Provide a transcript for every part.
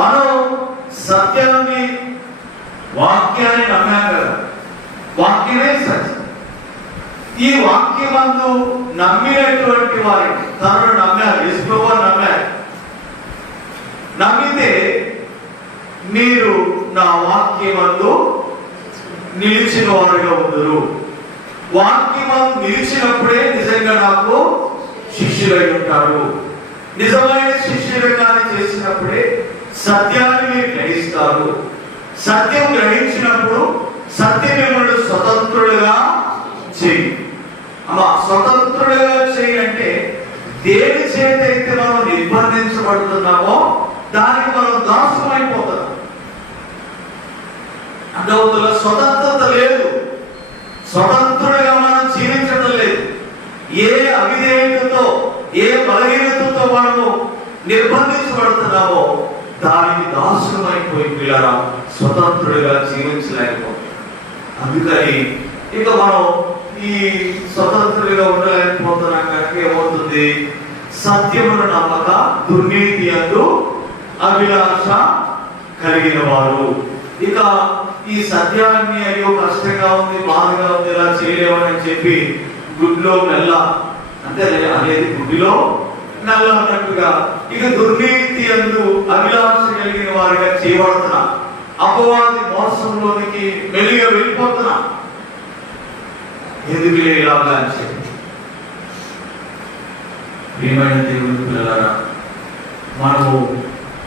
మనం సత్యాన్ని, వాక్యాన్ని నమ్మాం కదా, వాక్యమే సత్యం. ఈ వాక్యమందు నమ్మినటువంటి వారిని తనను నమ్మారు, యేసుప్రభువుని నమ్మారు. నమ్మితే మీరు నా వాక్యమందు నిలిచిన వారుగా ఉందరు. వాక్యమందు నిలిచినప్పుడే నిజంగా నాకు శిష్యులై ఉంటారు. నిజమైన శిష్యులుగానే చేసినప్పుడే సత్యాన్ని మీరు గ్రహిస్తారు. సత్యం గ్రహించినప్పుడు సత్యం మిమ్మల్ని స్వతంత్రులుగా చేయి. అమ్మా, స్వతంత్రులుగా చేయంటే దేని చేత అయితే మనం నిర్బంధించబడుతున్నామో దానికి మనం దాసులమైపోతున్నాం. అర్థమవుతుందా? స్వతంత్రత లేదు, స్వతంత్రుడిగా మనం జీవించడం లేదు. ఏ అవిధేయతతో, ఏ బలహీనతతో మనము నిర్బంధించబడుతున్నామో దానికి దాసులమైపోయి పిల్లరా స్వతంత్రుడిగా జీవించలేకపోతున్నాం. అందుకని ఇక మనం ఈ స్వతంత్రుడిగా ఉండలేకపోతున్నాం కనుక ఏమవుతుంది? సత్యమును నమ్మక దుర్నీతి యందు అభిలాష కలిగిన వారు. ఇక ఈ సత్యాన్ని అయ్యో కష్టంగా ఉంది, బాధగా ఉంది, ఇలా చేయలేమని చెప్పి గుడ్లో నెల్ల అంటే అనేది గుడ్డిలో నెల్ల అన్నట్టుగా ఇక దుర్నీతి యందు అభిలాష కలిగిన వారిగా చేయబడుతున్నా, అపవాది మోసంలోనికి మెల్లిగా వెళ్ళిపోతున్నా. ఎందుకు ఇలాగా అని చెప్పి ప్రియమైన దేవుని పిల్లలారా, మనము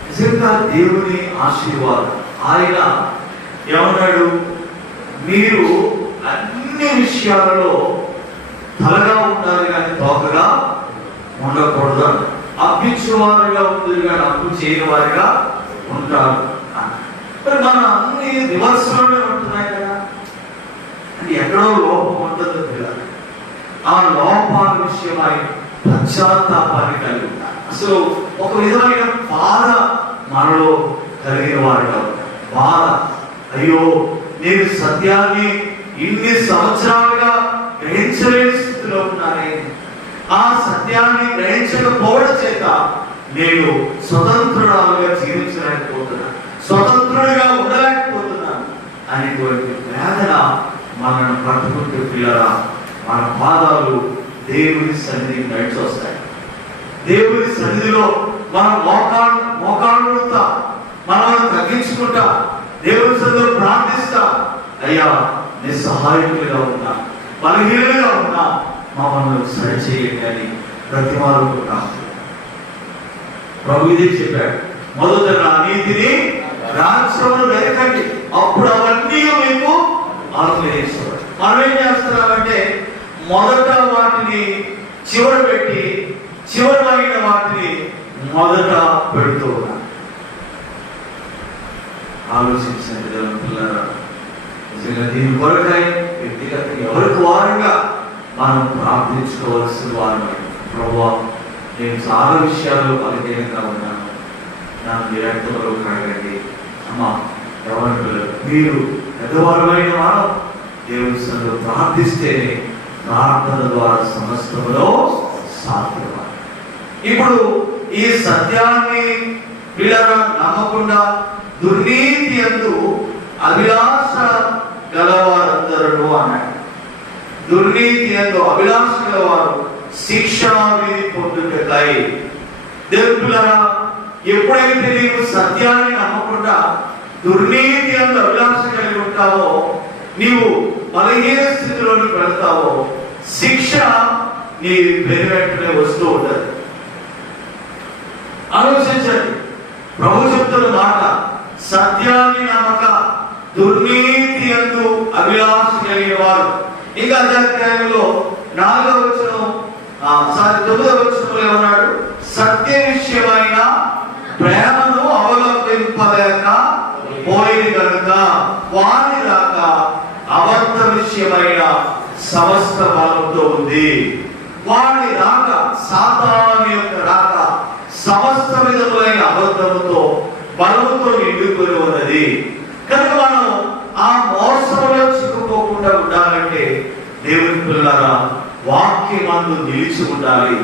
నిజంగా దేవుని ఆశీర్వాదం. ఆయన ఏమన్నాడు? మీరు అన్ని విషయాలలో తలగా ఉండాలి కానీ తోకగా ఉండకూడదు. అప్పించేవారుగా ఉంటుంది కానీ అప్పు చేయని వారిగా ఉంటారు. మరి మన అన్ని రివర్స్లోనే ఉంటున్నాయి కదా. అంటే ఎక్కడో లోపం ఉంటుంది కదా. ఆ లోపాల విషయమై పశ్చాత్తాపాన్ని కలిగి ఉంటారు. అసలు ఒక విధమైన బాధ మనలో కలిగిన వారిగా బాధ. అయ్యో, నేను సత్యాన్ని ఇన్ని సంవత్సరాలుగా గ్రహించలేని స్థితిలో ఉన్నానే, ఆ సత్యాన్ని గ్రహించకపోవడం చేత నేను స్వతంత్రురాలుగా జీవించలేకపోతున్నాను, స్వతంత్రుడిగా ఉండలేకపోతున్నాను అనేటువంటి వేదన మనల్ని పట్టుకుంటూ పిల్లరా మన పాదాలు దేవుని సన్నిధికి నడిచి వస్తాయి. దేవుని సన్నిధిలో మన మోకాళ్ళుతా మనం తగ్గించుకుంటా దేవుని సన్నిధిలో ప్రార్థిస్తా, అయ్యా నిస్సహాయకులుగా ఉన్నా, బలహీనులుగా ఉన్నా మమ్మల్ని సరిచేయండి అని ప్రతిమాలుకుంటా. ప్రభు ఇదే చెప్పాడు, మొదట నా నీతిని రాజ్యమును వెతకండి, అప్పుడు అవన్నీ మీకు అనుగ్రహిస్తాడు. మనం ఏం చేస్తున్నామంటే మొదట వాటిని చివర పెట్టి చివరైన వాటిని మొదట పెడుతూ ఉన్నాం. ఆలోచించండి పిల్లరా, దీని కొరకై వ్యక్తిగత ఎవరికి వారంగా మనం ప్రార్థించుకోవాల్సిన వారు. ప్రభువా, నేను చాలా విషయాల్లో బలహీనంగా ఉన్నాను, నన్ను నిరంతరంలో కడగండి. అమ్మా, ఎవరి పిల్లలు మీరు పెద్దవారమైన వారు దేవుని సన్నిధిలో ప్రార్థిస్తేనే ప్రార్థన ద్వారా సమస్తములో సాధ్యమా. ఇప్పుడు ఈ సత్యాన్ని పిల్లరా నమ్మకుండా దుర్నీతి యందు అభిలాష గలవారందరూ అన్నాడు. దుర్నీతి యందు అభిలాష గలవారు శిక్షావిధి పొందుటకై. దేవుని పిల్లరా, ఎప్పుడైతే నీవు సత్యాన్ని నమ్మకుండా దుర్నీతి యందు అభిలాష కలిగి ఉంటావో, నీవు బలహీన స్థితిలోకి వెళ్తావో, శిక్ష నీ వెనువెంటనే వస్తూ ఉంటుంది. ఆలోచించండి, ప్రభు చెప్తున్న మాట, సత్యాన్ని నమ్మక దుర్నీతి యందు అభిలాష కలిగిన వారు. ఇంకా అదే అధ్యాయంలో 4వ వచనం 9వ వచనంలో ఏమన్నాడు? సత్య విషయమైన ప్రేమను అవలంబింపలేక పోయింది కనుక వాని రాక అబద్ధ విషయమైన సమస్త బలంతో ఉంది. వాడి రాక, సాతాను యొక్క రాక సమస్త విధములైన అబద్ధముతో బలముతో నిండుకొని ఉన్నది. కనుక మనం ఆ మోసంలో చిక్కుకోకుండా ఉండాలంటే దేవుని పిల్లలారా వాక్యమందు నిలిచి ఉండాలి.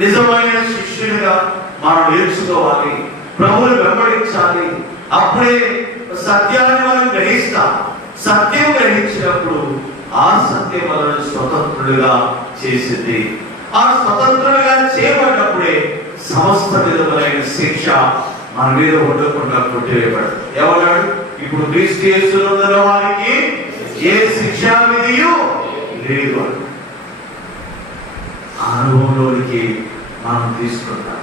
నిజమైన శిష్యునిగా మనం నేర్చుకోవాలి. ప్రభువుని వెంబడించాలి. అప్పుడే సత్యాన్ని మనం గ్రహిస్తాం. సత్యం గ్రహించినప్పుడు ఆ సత్యం మనల్ని స్వతంత్రులుగా చేసింది. ఆ స్వతంత్రులుగా చేయబడినప్పుడే సమస్త విధములైన శిక్ష మన మీద ఉండకుండా కొట్టివేయబడదు. ఎవరు ఇప్పుడు క్రీస్తు యేసులో ఉన్న వారికి ఏ శిక్షా విధియు లేదు. ఆ అనుభవంలోనికి మనం తీసుకుంటాం.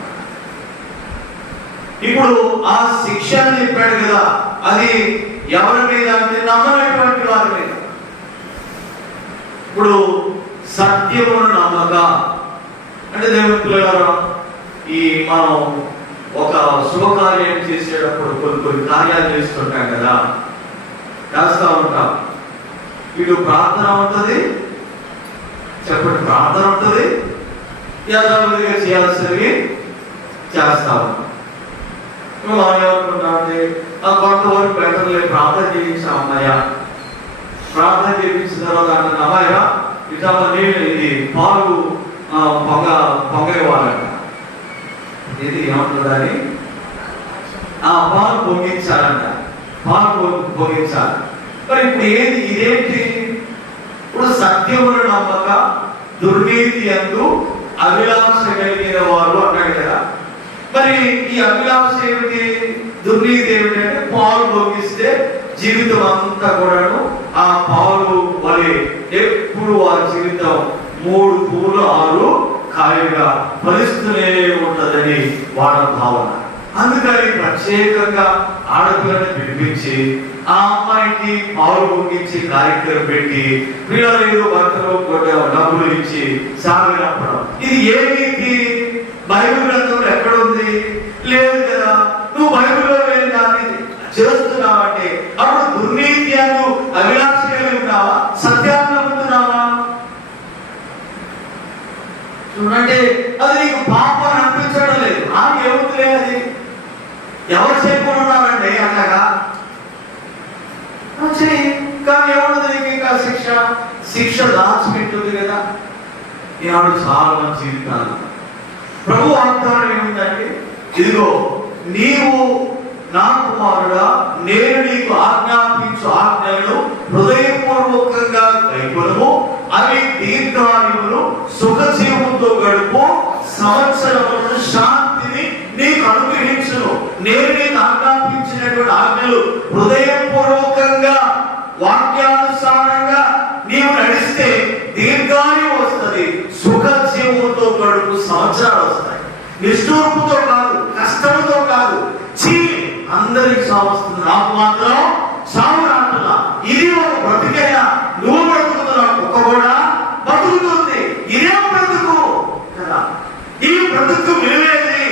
ఇప్పుడు ఆ శిక్ష చెప్పాడు కదా, అది ఎవరి మీద అంటే నమ్మనటువంటి వారి మీద. ఇప్పుడు సత్యమును నమ్మక అంటే దేవుని పిల్లలారా, ఈ మనం ఒక శుభకార్యం చేసేటప్పుడు కొన్ని కార్యాలు చేస్తుంటాం కదా, చేస్తూ ఉంటాం. ఇటు ప్రార్థన ఉంటుంది, చెప్పండి, ప్రార్థన ఉంటుంది, యథావిధిగా చేయాల్సినవి చేస్తా ఉంటాం. మనం ఏమనుకుంటామంటే కొంతవరకు బెటర్లే ప్రార్థన చేయించాం అమ్మాయ్యా, ప్రార్థన చేయించిన తర్వాత అంటే అమ్మాయ్యా ఇట్లా నేను ఇది పాలు పొంగేవాళ్ళంట, ఇది ఏమంటుందని పాలు పొంగించాలంట, పాలు పొంగించాలి. మరి ఇప్పుడు ఏది ఇదేంటి? ఇప్పుడు సత్యమును నమ్మక దుర్నీతి యందు అభిలాష కలిగిన వారు అన్నాడు కదా. మరి ఈ అభిలాష ఏమిటి, దుర్నీతి ఏమిటంటే పాలు పొంగిస్తే జీవితం అంతా కూడాను ఆ పాలు వలె ఎప్పుడు వారి జీవితం 3 పూలు 6 కాయగా ఫలిస్తూనే ఉంటదని వాళ్ళ భావన. అందుకని ప్రత్యేకంగా ఆడపిల్లని పిలిపించి ఆ అమ్మాయికి పాలు పొంగించి కార్యక్రమం పెట్టి పిల్లలు భర్తలు డబ్బులు ఇచ్చి సాగనప్పడం. ఇది ఏ నీతి? బైబిల్ గ్రంథంలో ఎక్కడుంది? లేదు కదా. నువ్వు బైబిల్లో లేని దాన్ని చేస్తున్నావంటే అప్పుడు దుర్నీతి అను అభిలాష కలిగి ఉన్నావా? సత్యాన్ని నమ్ముతున్నావా? చూడండి, అది నీకు పాపం అనిపించడం లేదు. ఏమవుతులే, అది ఎవరు చేయకున్నారండి అట్లాగా కానీ ఏమన్నది నీకు ఇంకా శిక్ష దాచిపెట్టుంది కదా. ఈనాడు చాలా మంది జీవితాలు ప్రభు వాగ్దానం ఏమిటంటే, ఇదిగో నీవు నా కుమారుడా, నేను నీకు ఆజ్ఞాపించు ఆజ్ఞలను హృదయపూర్వకంగా కైకొనుము, అవి దీర్ఘాయువును సుఖజీవంతో గడుపు సంవత్సరములను శాంతిని నీకు అనుగ్రహించును. నేను నీకు ఆజ్ఞాపించినటువంటి ఆజ్ఞలు హృదయపూర్వకంగా వాక్యానుసారంగా నీవు నడిస్తే దీర్ఘాయువు వస్తుంది, సుఖజీవంతో గడుపు సంవత్సరాలు వస్తాయి. నిష్ఠూర్పుతో కాదు, కష్టంతో కాదు. అందరికి సాగు వస్తుంది, నాకు మాత్రం సాగు రాట్లా. ఇది ఒక బ్రతికైనా నువ్వు బ్రతుకుతున్నావు, కుక్క కూడా బ్రతుకుతుంది. ఇదేం బ్రతుకు కదా, ఈ బ్రతుకు విలువేది?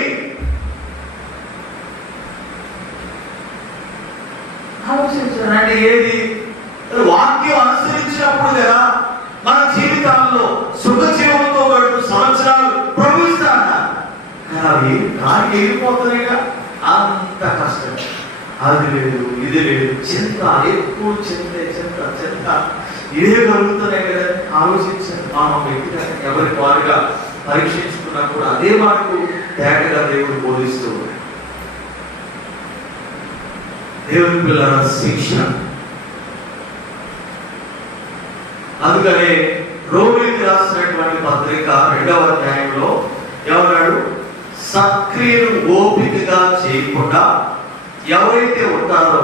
ఆలోచించారంటే ఏది? వాక్యం అనుసరించినప్పుడు కదా మన జీవితాల్లో సుఖజీవంతో గడుపు సంవత్సరాలు ప్రవహిస్తాను. కానీ దానికి వెళ్ళిపోతున్నాయిగా అంత కష్టం. అది లేదు, ఇది లేదు, చింత, ఎక్కువ చింత చింత చింత ఇదే కలుగుతున్నాయి కదా. ఆలోచించారు మనం వ్యక్తిగా ఎవరికి వారుగా పరీక్షించుకున్నప్పుడు అదే మనకు తేటగా దేవుడు బోధిస్తూ దేవుని పిల్లల శిక్ష. అందుకనే రోమిలికి రాసినటువంటి పత్రిక 2వ అధ్యాయంలో ఎవరాడు? సక్రియను ఓపికగా చేయకుండా ఎవరైతే ఉంటారో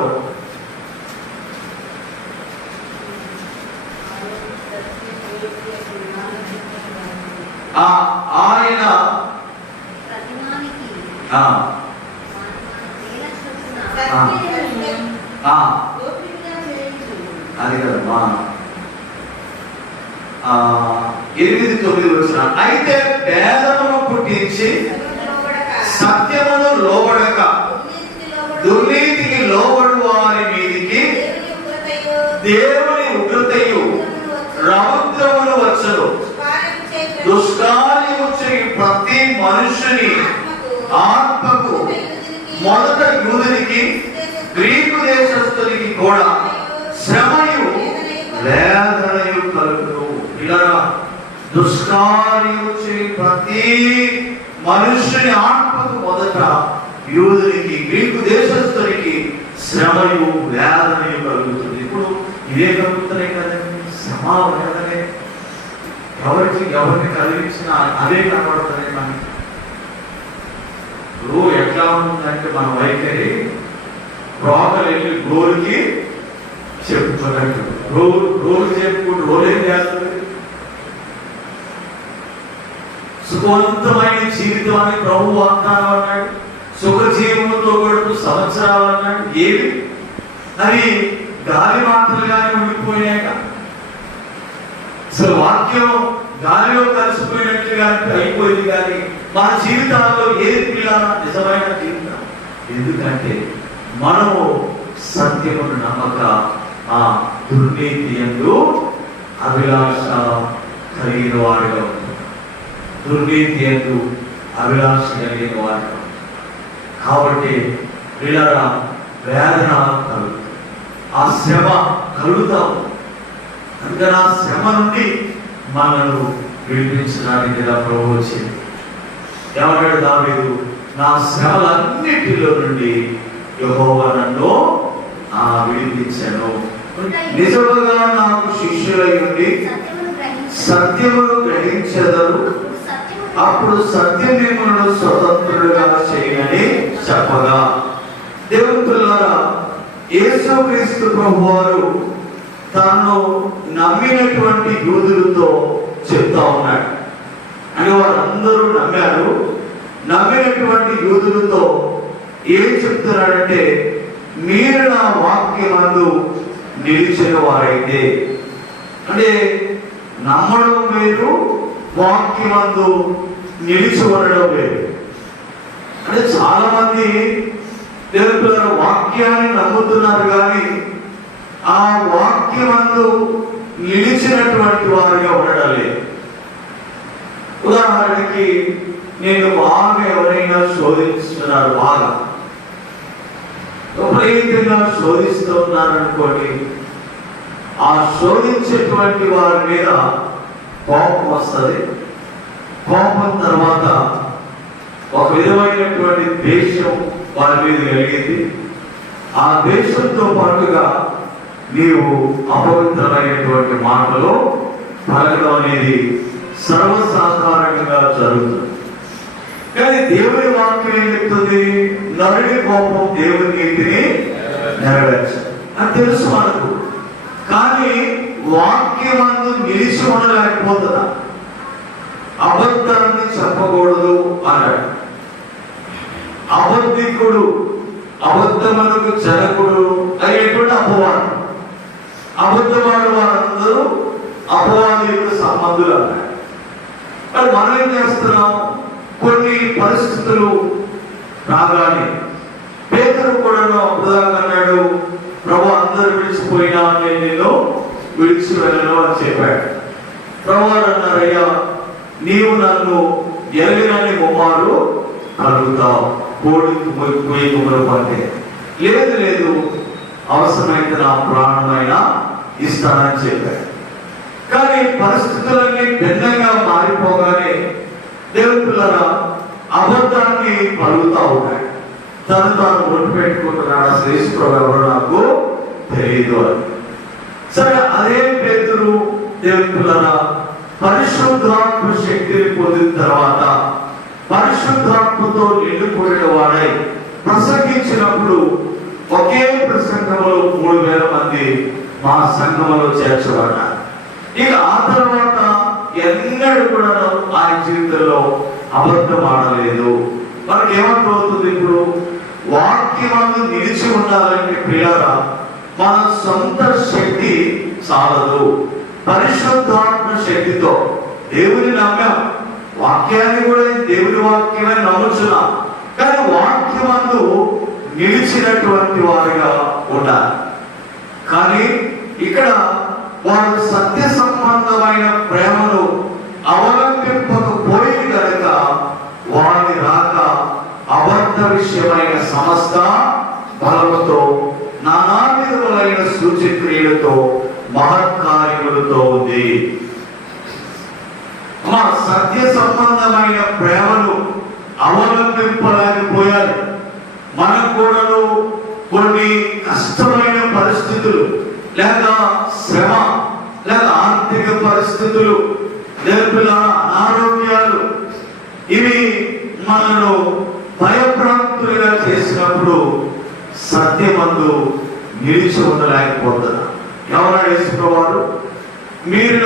ఆయన అది కదమ్మా 8-9 వచ్చిన అయితే భేదమును పుట్టించి సత్యమును లోబడక దుర్నీతికి లోబడు వారి మీదికి దేవుని ఉగ్రతయు రౌద్రమును వచ్చును. దుష్కార్యము చేయి ప్రతి మనుషుని ఆత్మకు, మొదట యూదునికి గ్రీకు దేశస్థునికి కూడా శ్రమయు వేదనయు కలుగును. ఇలా దుష్కార్యము చేయి ప్రతి మనుషుని ఆత్మకు మొదట యూదునికి గ్రీకు దేశస్థునికి శ్రమయు వేదనయు కలుగుతుంది. ఇప్పుడు ఇవే కలుగుతున్నాయి కదండి, శ్రమ వేదనే. ఎవరిని కలిగించినా అదే కనబడుతున్నాయి మనకి. ఇప్పుడు ఎట్లా ఉంటుందంటే మన వైఖరి, రోగలు వెళ్ళి గోరుకి చెప్పుకున్నట్టు రోజు చెప్పుకుంటూ రోజు ఏం చేస్తుంది? సుఖవంతమైన జీవితం అని ప్రభు వాగ్దానం అన్నాడు. సుఖ జీవముతో గడుపు సంవత్సరాలు అన్నాడు. ఏవి అవి గాలి మాటలుగానే ఉండిపోయాక అసలు వాక్యం గాలిలో కలిసిపోయినట్లుగా అయిపోయింది. కానీ మన జీవితాల్లో ఏది పిల్లాలా నిజమైన జీవితం? ఎందుకంటే మనము సత్యమును నమ్మక ఆ దుర్నీతి యందు అభిలాష కలిగిన వాడిగా ఉంటుంది. దుర్నీతి యందు అభిలాష కలిగిన వాడిగా. కాబట్టి పిల్లరా వేదన కలుగుతుంది, ఆ శ్రమ కలుగుతాము. అందుకని ఆ శ్రమ నుండి మనను విడిపించడానికి ప్రభు వచ్చింది. ఏమంటాడు దావీదు? నా శ్రమలన్నిటిలో నుండి యెహోవా నన్ను విడిపించాను. నిజముగా నాకు శిష్యులై ఉండి సత్యమును గ్రహించెదరు, అప్పుడు సత్యం మిమ్మల్ని స్వతంత్రులుగా చేయని చెప్పగా. దేవుని పిల్లలారా, యేసుక్రీస్తు ప్రభువారు తనను నమ్మినటువంటి యూదులతో చెప్తా ఉన్నాడు. అని వారందరూ నమ్మారు. నమ్మినటువంటి యూదులతో ఏం చెప్తున్నాడంటే, మీరు నా వాక్యమందు నిలిచిన వారైతే, అంటే నమ్మడం వేరు, వాక్యమందు నిలిచి ఉండడం వేరు. అంటే చాలా మంది దేవుని పిల్లలు వాక్యాన్ని నమ్ముతున్నారు, కానీ ఆ వాక్యమందు నిలిచినటువంటి వారిగా ఉండడం లేదు. ఉదాహరణకి నేను బాగా ఎవరైనా శోధిస్తున్నారు, బాగా విపరీతంగా శోధిస్తూ ఉన్నారనుకోండి, ఆ శోధించేటువంటి వారి మీద కోపం వస్తుంది. కోపం తర్వాత ఒక విధమైనటువంటి ద్వేషం వారి మీద కలిగింది. ఆ ద్వేషంతో పాటుగా నీవు అపవిత్రమైనటువంటి మాటలో పలకడం అనేది సర్వసాధారణంగా జరుగుతుంది. కానీ దేవుని వాక్యం ఏం చెప్తుంది? నరుడి కోపం దేవుని నీతిని నెరవేర్చు అని తెలుసు మనకు. కానీ వాక్యమందు నిలిచి ఉండలేకపోతున్నా. అబద్ధాన్ని చెప్పకూడదు అన్నాడు. అబద్ధికుడు, అబద్ధమునకు జనకుడు అయ్యేటువంటి అపవాదు. అబద్ధవాడు వారందరూ అపవాది యొక్క సంబంధులు అన్నాడు. మరి మనం ఏం చేస్తున్నాం? కొన్ని పరిస్థితులు రాగానే పేతురు కూడా అప్పుడుదాకా అన్నాడు, ప్రభు అందరూ విడిచిపోయినా నేను నిన్ను విడిచి వెళ్ళను అని చెప్పాడు. ప్రభు అన్నారయ్యా, నీవు నన్ను ఎరగినని బొమ్మారు కలుగుతావు, కోడికి పోయి కుమ్మరు పంటే. లేదు లేదు, అవసరమైతే నా ప్రాణమైనా ఇస్తానని చెప్పాడు. కానీ పరిస్థితులన్నీ భిన్నంగా మారిపోగానే దేవుని పిల్లరా అబద్ధాన్ని పలుకుతా ఉన్నాడు. తాను ఒట్టు పెట్టుకుంటున్నాడు, అసలు యేసు ఎవరు నాకు తెలియదు అని. సరే, అదే పేతురు దేవుని పిల్లరా పరిశుద్ధాత్మ శక్తిని పొందిన తర్వాత పరిశుద్ధాత్మతో నిండిపోయిన వాడై ప్రసంగించినప్పుడు ఒకే ప్రసంగంలో 3000 మంది మా సంఘంలో చేర్చబడ్డారు. ఇక ఆ తర్వాత ఎన్నడూ కూడా ఆయన జీవితంలో అబద్ధం ఆడలేదు. మనకి ఏమర్థమవుతుంది? ఇప్పుడు వాక్యమందు నిలిచి ఉండాలంటే ప్రియులారా, మన సొంత శక్తి చాలదు. పరిశుద్ధాత్మ శక్తితో దేవుని నమ్మాం, వాక్యాన్ని కూడా దేవుని వాక్యమే నమ్ముచున్నాం. కానీ వాక్యమందు నిలిచినటువంటి వారిగా ఉండాలి. కానీ ఇక్కడ వారు సత్య సంబంధమైన ప్రేమను అవలంబింపకపోయి కనుక వారి రాక అబద్ధ విషయమైన సమస్త బలముతో నానా విధములైన సూచక్రియలతో మహత్కార్యములతో ఉంది. మా సత్య సంబంధమైన ప్రేమను అవలంబింపలేకపోయారు. మనకు కూడాను కొన్ని కష్టమైన పరిస్థితులు, లేక శ్రమ, లేక ఆర్థిక పరిస్థితులు, లేక అనారోగ్యాలు, ఇవి మనను భయభ్రాంతులుగా చేసినప్పుడు సత్యమందు నిలిచి ఉండలేకపోతున్నా. ఎవరైనా యేసుప్రభువారు, మీరు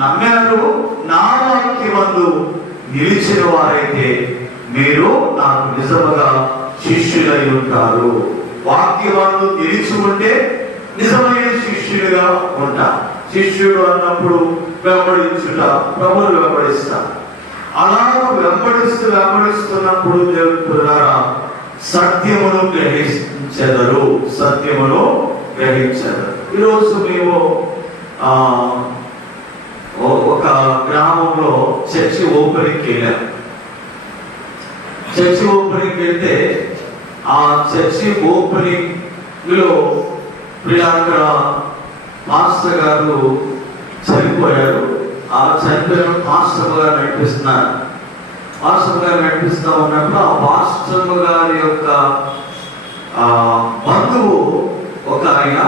నమ్మారు, నా వాక్యమందు నిలిచిన వారైతే మీరు నాకు నిజముగా శిష్యులై ఉంటారు. వాక్యమందు నిలిచి ఉంటే నిజమైన శిష్యులుగా ఉంటా. శిష్యుడు అన్నప్పుడు వెంబడించుట, ప్రభువును వెంబడిస్తా. అలా వెంబడిస్తున్నప్పుడు దేవుడున్నారా, సత్యమును గ్రహించెదరు, సత్యమును గ్రహించెదరు. ఈరోజు మేము ఒక గ్రామంలో చర్చి ఓపెనింగ్కి వెళ్ళాం. చర్చి ఓపెనింగ్కి వెళ్తే ఆ చర్చి ఓపెనింగ్ లో అక్కడ మాస్టర్ గారు చనిపోయారు. ఆ చనిపోయిన మాస్టర్ గారు నడిపిస్తున్నారు. మాస్టర్ గారు నడిపిస్తూ ఉన్నప్పుడు ఆ మాస్టర్ గారి యొక్క బంధువు ఒక ఆయన,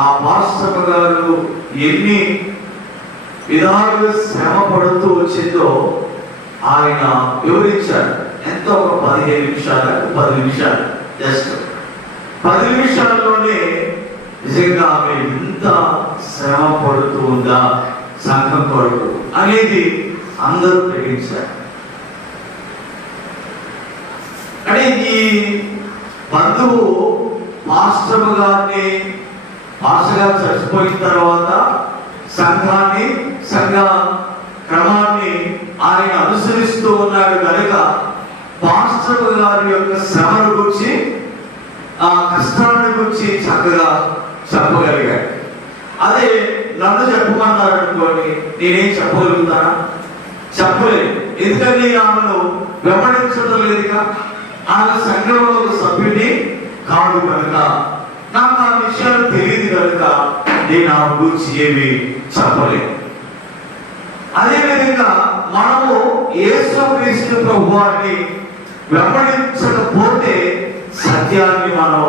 ఆ మాస్టర్ గారు ఎన్ని విధాలు శ్రమ పడుతూ వచ్చిందో ఆయన వివరించాడు. ఎంతో ఒక 15 నిమిషాలు, 10 నిమిషాలు, జస్ట్ 10 నిమిషాల్లోనే నిజంగా ఆమె ఎంత శ్రమ పడుతూ ఉందా సంఘం కొరకు అనేది అందరూ గ్రహించారు. అంటే ఈ బంధువు మాస్టర్ గారిని, మాస్టర్ గారు చచ్చిపోయిన తర్వాత సంఘ క్రమాన్ని ఆయన అనుసరిస్తూ ఉన్నాడు కనుక పాస్టర్ గారి యొక్క శ్రమను గురించి, ఆ కష్టాన్ని గురించి చక్కగా చెప్పగలిగాడు. అదే నన్ను చెప్పమన్నారు అనుకోండి, నేనేం చెప్పగలుగుతానా? చెప్పలేదు. ఎందుకంటే నేను ఆమెను వెంబడించడం లేదుగా, ఆమె సంఘంలో ఒక సభ్యుని కాదు కనుక, నాకు ఆ విషయాలు తెలియదు కనుక నేను ఆమె గురించి ఏమి చెప్పలేదు. అదేవిధంగా మనము యేసుక్రీస్తు ప్రభువారిని వెంబడించకపోతే సత్యాన్ని మనం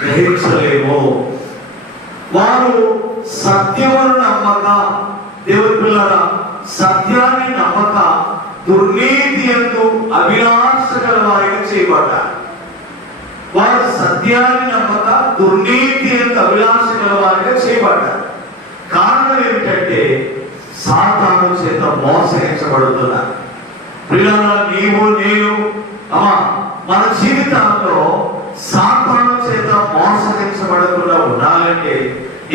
గ్రహించలేము. వారు సత్యమును నమ్మక, దేవుని పిల్లల సత్యాన్ని నమ్మక దుర్నీతి యందు అభిలాష గల వారిగా చేయబడ్డారు. వారు సత్యాన్ని నమ్మక దుర్నీతి యందు అభిలాష గల వారిగా చేయబడ్డారు. కారణం ఏమిటంటే సాతాను చేత మోసగించబడుతున్నారు. పిల్లల నీవు నేను మన జీవితాల్లో సాతాను చేత మోసగించబడకుండా ఉండాలంటే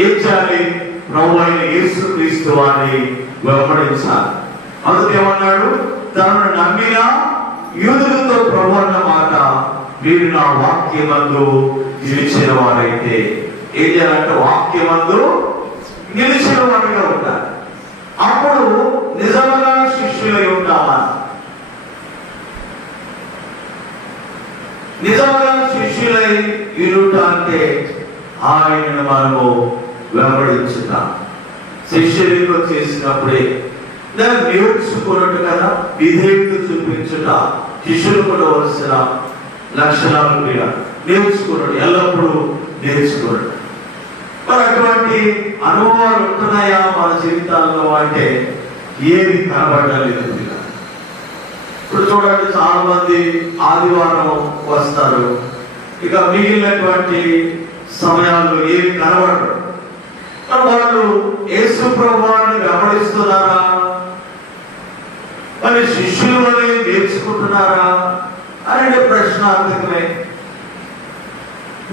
ఏం చేయాలి? ప్రభువైన యేసుక్రీస్తు వారిని వెంబడించాలి. అందుకే ఏమన్నాడు? తనను నమ్మిన యూదులతో ప్రభు అన్న మాట, మీరు నా వాక్యమందు నిలిచిన వారైతే ఏం చేయాలంటే వాక్యమందు నిలిచిన వారిగా ఉండాలి. అప్పుడు నిజంగా శిష్యులై ఉంటామా? నిజంగా శిష్యులై ఇరుట అంటే ఆయనను మనము వెంబడించుతాం. శిష్యులకు చేసినప్పుడే దాన్ని నేర్చుకున్నట్టు కదా, విధేయత చూపించుట శిష్యులు కూడా వలసిన లక్షణాలు మీద నేర్చుకున్నాడు, ఎల్లప్పుడూ నేర్చుకున్నాడు. మరి అటువంటి అనుభవాలు ఉంటున్నాయా మన జీవితాల్లో అంటే ఏది కనబడలేదు. ఇప్పుడు చూడండి, చాలా మంది ఆదివారం వస్తారు, ఇక మిగిలినటువంటి సమయాల్లో ఏమి కనబడరు. వాళ్ళు యేసు ప్రభువుని వెంబడిస్తున్నారా? మరి శిష్యుల వలె నేర్చుకుంటున్నారా అనే ప్రశ్నార్థకమే.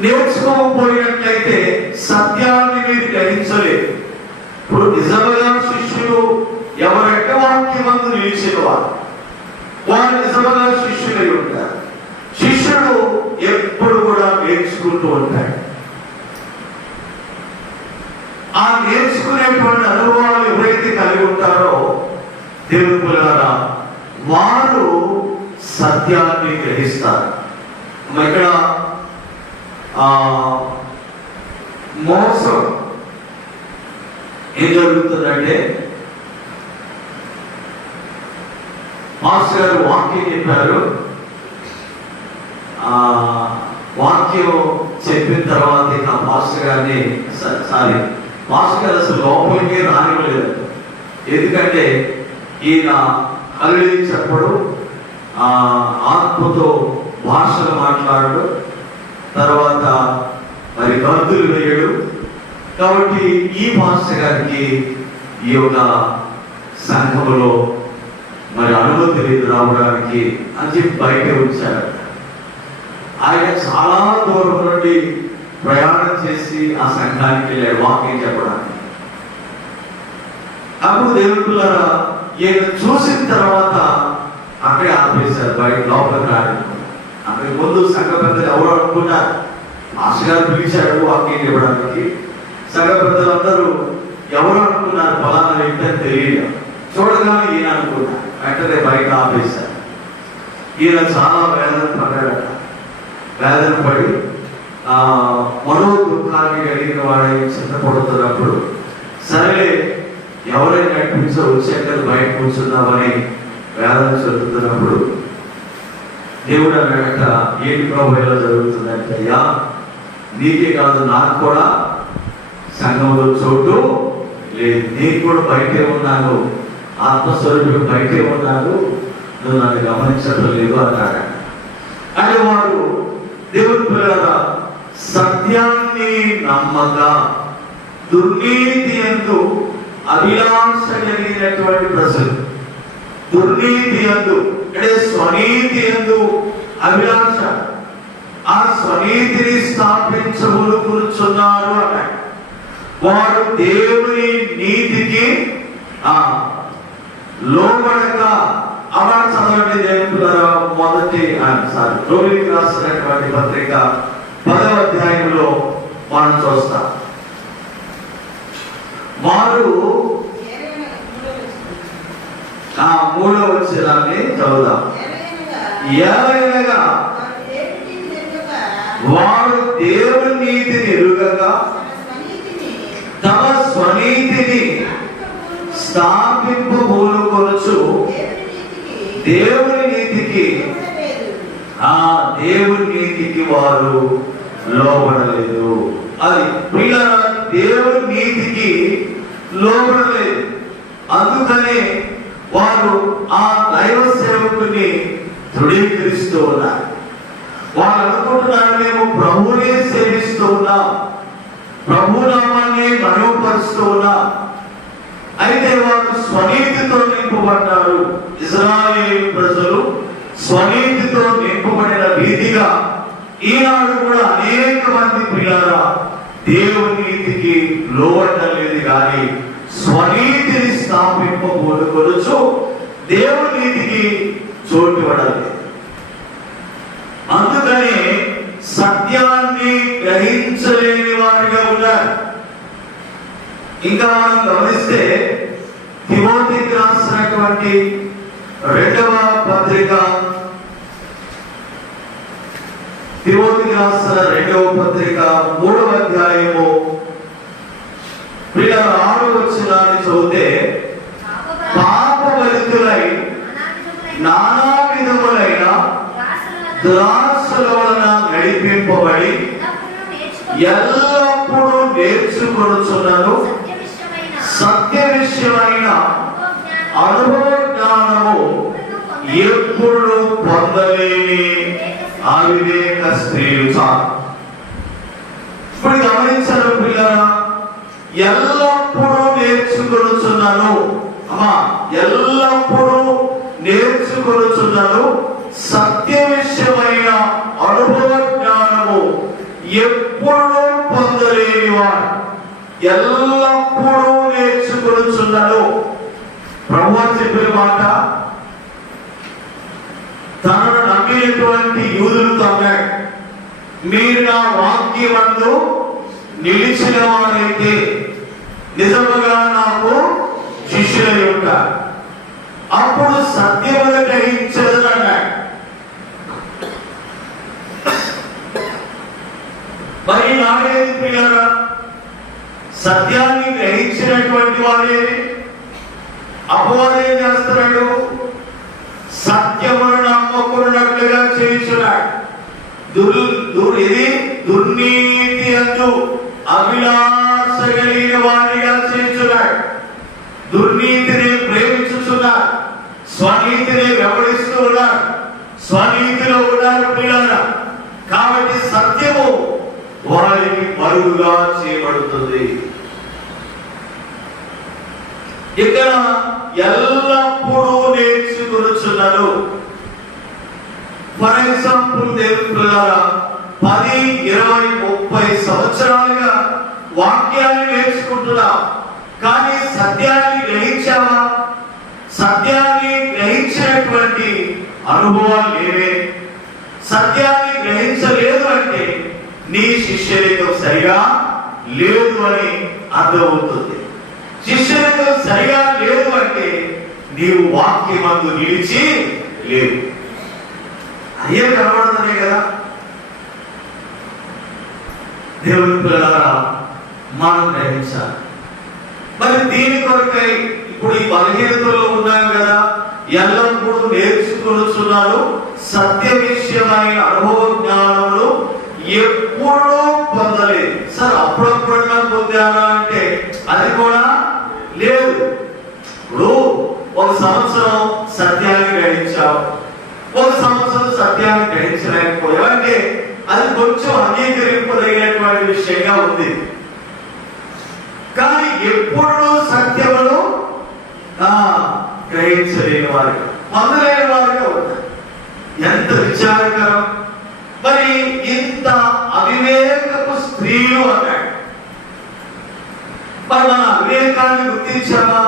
నేర్చుకోకపోయినట్లయితే సత్యాన్ని మీరు గ్రహించలేదు. ఇప్పుడు నిజంగా శిష్యులు ఎవరంటే వాక్యమందు నిలిచిన వారు నిజంగా శిష్యులై ఉంటారు. శిష్యుడు ఎప్పుడు కూడా నేర్చుకుంటూ ఉంటాడు. ఆ నేర్చుకునేటువంటి అనుభవాలు ఎవరైతే కలిగి ఉంటారో దేవుని పిల్లలారా, వారు సత్యాన్ని గ్రహిస్తారు. ఇక్కడ మోసం ఏం జరుగుతుందంటే, మాస్టర్ గారు వాక్యం చెప్పారు, వాక్యం చెప్పిన తర్వాత ఇక మాస్టర్ గారిని మాస్టర్ గారు అసలు లోపలికి రానివ్వలేదు. ఎందుకంటే ఈయన అల్లి చెప్పడు, ఆత్మతో భాషలు మాట్లాడు, తర్వాత మరి గంతులు వేయడు. కాబట్టి ఈ మాస్టర్ గారికి ఈ యొక్క సంఘములో మరి అనుమతి లేదు రావడానికి అని చెప్పి బయట ఉంచారు. ఆయన చాలా దూరం నుండి ప్రయాణం చేసి ఆ సంఘానికి వెళ్ళాడు వాక్యం చెప్పడానికి. అప్పుడు దేవుడులారా ఈయన చూసిన తర్వాత అక్కడే ఆపేశారు, బయట లోపలికి రాలేదు. అక్కడికి ముందు సంఘ పెద్దలు ఎవరు అనుకున్నారు, మాస్టర్ గారు పిలిచాడు వాక్యం చెప్పడానికి. సంఘ పెద్దలందరూ ఎవరు అనుకున్నారు, ఫలానా వ్యక్తి అని తెలియదు. చూడగానే ఈయన అనుకున్నారు, వెంటనే బయట ఆపేశారు. ఈయన చాలా వేదన పడ్డాడట. వేదన పడి మనో దుఃఖాన్ని కలిగిన వాడే చింతపడుతున్నప్పుడు సరే ఎవరైనా నడిపించో వచ్చాక బయట కూర్చున్నామని వేదన చెందుతున్నప్పుడు దేవుడు అన్నాడట, ఏంటి ప్రభు ఎలా జరుగుతుందంటే, అయ్యా నీకే కాదు నాకు కూడా సంఘంలో చోటు లేదు, నీకు కూడా బయటే ఉన్నాను, ఆత్మస్వరూపుడు బయటే ఉన్నాను, నువ్వు నన్ను గమనించడం లేదు అన్నాడు. అని వాడు దేవుడి పిల్లల సత్యాన్ని నమ్మక దుర్నీతి యందు అభిలాష కలిగినటువంటి ప్రజలు, దుర్నీతి యందు అంటే స్వనీతి యందు అభిలాష, ఆ స్వనీతిని స్థాపించబడుకున్నారు అన్నాడు. వారు దేవుని నీతికి లోబడక అలా చదవండి. దేవుడు మొదటి రోమిలికి రాసినటువంటి పత్రిక 10వ అధ్యాయంలో మనం చూస్తాం. వారు 3వ వచనాన్ని చదువుదాం. ఏలైనగా వారు దేవుని నీతిని ఎరుగక తమ స్వనీతిని స్థాపింపబోలుకొనుచు దేవుని నీతికి దేవుని నీతికి వారు లోబడలేదు. అది పిల్లల దేవుని నీతికి లోబడలేదు. అందుకనే వారు ఆ దైవ సేవకుని దృఢీకరిస్తూ ఉన్నారు. వాళ్ళు అనుకుంటున్నారు, మేము ప్రభువునే సేవిస్తూ ఉన్నాం, ప్రభు నామాన్ని మహిమపరుస్తూ ఉన్నాం. అయితే వారు స్వనీతితో నింపబడ్డారు. ఇశ్రాయేలు ప్రజలు స్వనీతితో నింపబడిన రీతిగా ఈనాడు కూడా అనేక మంది పిల్లరా దేవుని నీతికి లోబడలేదు, కానీ స్వనీతిని స్థాపింపబోలుకొనుచు దేవుని నీతికి చోటు పడలేదు. అందుకని సత్యాన్ని గ్రహించలేని వారిగా ఉన్నారు. ఇంకా మనం గమనిస్తే తిమోతికి రాసినటువంటి 2వ పత్రిక, తిమోతికి రాసిన 2వ పత్రిక 3వ అధ్యాయము 6వ వచనాన్ని చదివితే, పాపభరితులై నానా విధములైన దురాశల వలన నడిపింపబడి ఎల్లప్పుడూ నేర్చుకొనుచున్నాను సత్య విషయమైన అనుభవ జ్ఞానము ఎప్పుడు పొందలేని అవివేక స్త్రీలు చాలు. ఇప్పుడు గమనించారు పిల్లరా, ఎల్లప్పుడూ నేర్చుకొనుచున్నాను, ఎల్లప్పుడూ నేర్చుకొనుచున్నాను సత్య విషయమైన అనుభవ జ్ఞానము ఎప్పుడు పొందలేని వాడు. ఎల్లప్పుడూ నేర్చుకొనుచున్నాను. ప్రభువు చెప్పిన మాట తనను నమ్మినటువంటి యూదులతో అన్నాడు, మీరు నా వాక్యమందు నిలిచిన వారైతే నిజముగా నాకు శిష్యులై ఉంటారు, అప్పుడు సత్యమును గ్రహించదని అన్నాడు. మరి నాడేది పిల్లరా, సత్యాన్ని గ్రహించినటువంటి వారే అపవాదం చేస్తున్నాడు, సత్యమును నమ్మకున్నట్లుగా చేయించున్నాడు. ఇది వారికి మరుగుగా చేయబడుతుంది. ఇక్కడ ఎల్లప్పుడూ నేర్చుకొనుచున్నాను. ఫర్ ఎగ్జాంపుల్ దేవుని పిల్లలారా, 10, 20, 30 సంవత్సరాలుగా వాక్యాన్ని నేర్చుకుంటున్నాం, కానీ సత్యాన్ని గ్రహించావా? సత్యాన్ని గ్రహించినటువంటి అనుభవాలు లేవే. సత్యాన్ని గ్రహించలేదు అంటే నీ శిష్యరికం సరిగా లేదు అని అర్థమవుతుంది. శిష్యరికం సరిగా లేదు అంటే నీవు వాక్యమందు నిలిచి లేవు. అయ్యే కనబడుతున్నాయి కదా. దేవుని పిల్లలారా, మనం గ్రహించాలి. మరి దీని కొరకై ఇప్పుడు ఈ బలహీనతలో ఉన్నాం కదా, ఎల్లప్పుడూ నేర్చుకొనుచున్నాను, సత్య విషయమైన అనుభవ జ్ఞానమును ఎప్పుడూ పొందలేదు. సార్ అప్పుడప్పుడన్నా పొందానా అంటే అది కూడా లేదు. ఇప్పుడు 1 సంవత్సరం సత్యాన్ని గ్రహించావు, 1 సంవత్సరం సత్యాన్ని గ్రహించలేకపోయావు అంటే అది కొంచెం అంగీకరింపదగినటువంటి విషయంగా ఉంది. కానీ ఎప్పుడు సత్యమును గ్రహించలేని వారిగా, పొందలేని వారిగా ఉంటారు. ఎంత విచారకరం. మరి ఇంత అవివేకపు స్త్రీలు అన్నాడు. మరి మన అవివేకాన్ని గుర్తించామా?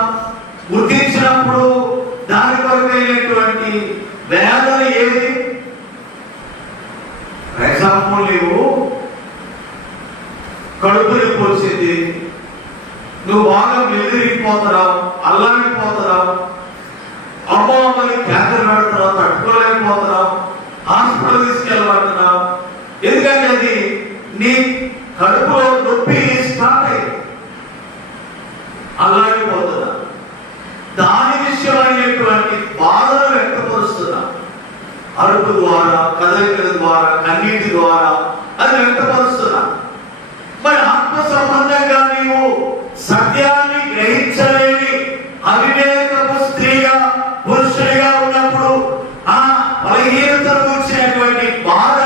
గుర్తించినప్పుడు దాని కొరకైనటువంటి వేదన ఏది? ఎగ్జాంపుల్, నీవు కడుపుని పోసింది, నువ్వు బాగా వెదిరిపోతున్నావు, అల్లాడిపోతున్నావు, అమ్మో అమ్మని క్యాన్సర్ పెడుతున్నావు, తట్టుకోలేకపోతున్నావు, హాస్పిటల్ తీసుకెళ్ళబడుతున్నావు. ఎందుకంటే అది నీ కడుపులో నొప్పి స్టార్ట్ అయింది, అల్లాడిపోతున్నా. దాని విషయమైనటువంటి బాధను వ్యక్తపరుస్తున్నా. అరుపు ద్వారా, కదలికల ద్వారా, కన్నీటి ద్వారా అది వ్యక్తపరుస్తున్నా. మరి ఆత్మ సంబంధంగా నీవు సత్యాన్ని గ్రహించలేని అవివేకపు స్త్రీగా, పురుషుడిగా ఉన్నప్పుడు ఆ బలహీనతను గురించినటువంటి బాధ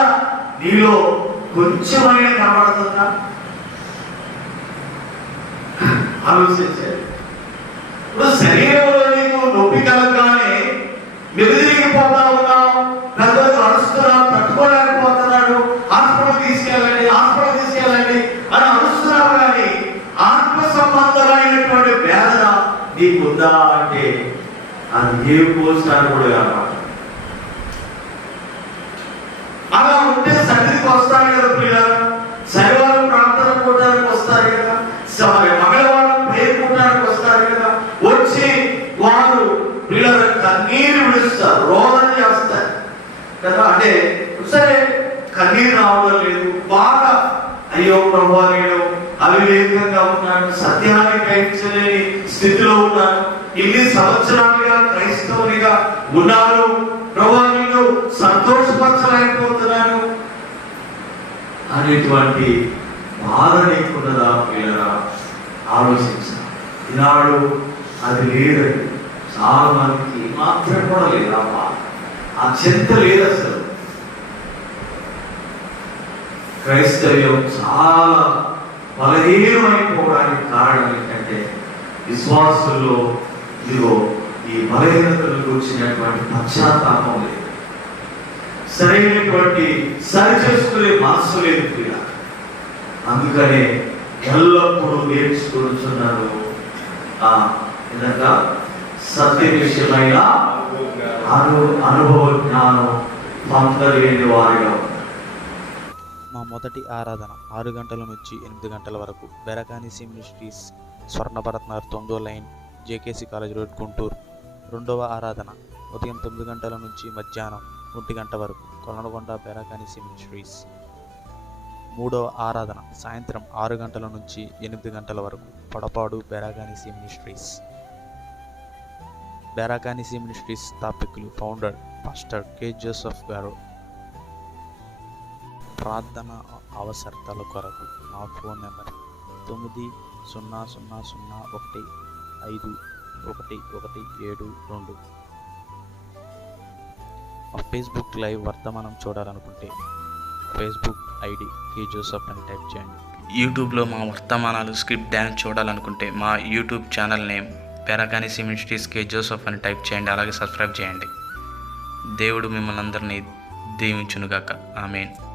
నీలో కొంచెమైనా కనబడుతుందా? ఆలోచించాలి. ఇప్పుడు శరీరంలో నీకు నొప్పి కలగానే మెదిరిగిపోతా ఉన్నావు, పెద్దలు అరుస్తున్నావు, తట్టుకోలేకపోతున్నాడు, హాస్పిటల్ తీసుకెళ్ళండి, హాస్పిటల్ తీసుకెళ్ళండి అని అరుస్తున్నావు. కానీ ఆత్మ సంబంధమైనటువంటి వేదన నీకుందా అంటే అది ఏ పోల్చినారు కూడా కాదు. అలా ఉంటే సన్నిధికి వస్తారు కదా పిల్లలు, శనివారం ప్రార్థన కూడడానికి వస్తారు కదా, మంగళవారం ప్రేయర్ కూడడానికి వస్తారు కదా. వచ్చి వారు పిల్లల కన్నీరు విడుస్తారు, రోదన చేస్తారు కదా. అంటే సరే కన్నీరు రావడం లేదు, బాగా అయ్యో ప్రభు నేను అవివేకంగా ఉన్నాను, సత్యాన్ని గ్రహించలేని స్థితిలో ఉన్నాను, ఇన్ని సంవత్సరాలుగా క్రైస్తవునిగా ఉన్నాను, ప్రభు నిన్ను సంతోషపరచలేకపోతున్నాను అనేటువంటి బాధ నీకున్నదా పిల్లరా? ఆలోచించాలి. ఈనాడు అది లేదండి. చాలా మందికి మాత్రం కూడా లేదు ఆ బాధ, ఆ చింత లేదు అసలు. క్రైస్తవ్యం చాలా బలహీనమైపోవడానికి కారణం ఏంటంటే విశ్వాసుల్లో ఇదిగో ఈ బలహీనతలు గురించినటువంటి పశ్చాత్తాపం లేదు, సరైనటువంటి సరి చేసుకునే మనసు లేదు ప్రియ. అందుకనే ఎల్లప్పుడూ నేర్చుకుంటున్నారు సత్య విషయమైన అనుభవ జ్ఞానం పొందలేని వారిగా. మా మొదటి ఆరాధన 6 గంటల నుంచి 8 గంటల వరకు బెరకానిసి మినిస్ట్రీస్, స్వర్ణభరత్నగర్ 9వ line, JKC college road, Guntur. రెండవ ఆరాధన ఉదయం 9 గంటల నుంచి మధ్యాహ్నం 1 గంట వరకు కొలనగొండ బెరకానిసి మినిస్ట్రీస్. మూడవ ఆరాధన సాయంత్రం 6 గంటల నుంచి 8 గంటల వరకు పడపాడు బెరకానిసి మినిస్ట్రీస్. బెరకానిసి మినిస్ట్రీస్ స్థాపకులు ఫౌండర్ పాస్టర్ కె జోసెఫ్ గారు. ప్రార్థన అవసరతల కొరకు మా ఫోన్ నెంబర్ 9000015117 మా ఫేస్బుక్ లైవ్ వర్తమానం చూడాలనుకుంటే ఫేస్బుక్ ఐడి కే జోసఫ్ అని టైప్ చేయండి. యూట్యూబ్లో మా వర్తమానాలు స్క్రిప్ట్ డ్యాన్స్ చూడాలనుకుంటే మా యూట్యూబ్ ఛానల్ నేమ్ పెరగానిసి మినిస్ట్రీస్ కే జోసఫ్ అని టైప్ చేయండి. అలాగే సబ్స్క్రైబ్ చేయండి. దేవుడు మిమ్మల్ని అందరినీ దీవించునుగాక. ఆమేన్.